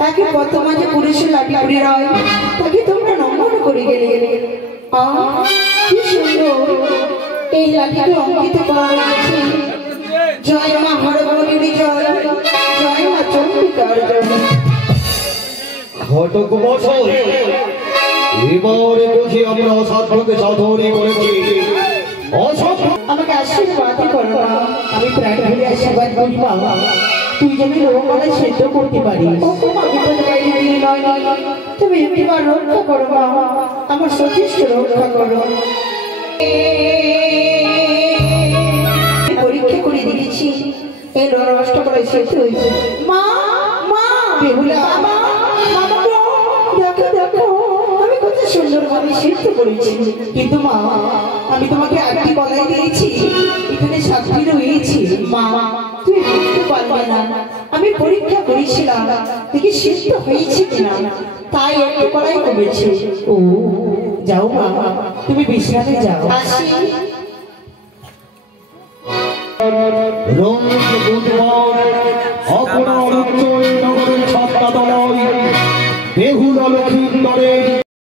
তাকে কত মাঝে পুরুষের লাঠি পড়ে রয় তাকে তোমরা নমন করে গেলে। কি সুন্দর এই লাঠিকে অঙ্কিত করা হয়েছে। জয় মা হরগৌরী জয়, জয় মা চন্ডিকার জয়। ঘটক মশাই, এবারে বুঝি আমরা অসাধ্যকে সাধনে করেছি। আমাকে আশীর্বাদ করো মা, আমি প্রাণ ভরে আশীর্বাদ করি বাবা, তুই যেন লোকমালায় সেদ্ধ করতে পারিস। তুমি একবার রক্ষা করো মা, আমার সতীশকে রক্ষা করো। পরীক্ষা করে দিয়েছি এই নষ্ট করে সেদ্ধ হয়েছে। মা মা বেহুলা, দেখো দেখো আমি কত সুন্দর ভাবে সেদ্ধ করেছি। কিন্তু মা আমি তোমাকে আরেকটি বলাই দিয়েছি, এখানে সাক্ষী রয়েছে। মা তুমি বুঝতে পারবে না, আমি পরীক্ষা করেছিলাম দেখি সিদ্ধ হয়েছে কিনা, তাই একটু করাই কমেছে। ও যাও মা, তুমি বিশ্রামে যাও। আসি। বেহুলা লক্ষ্মী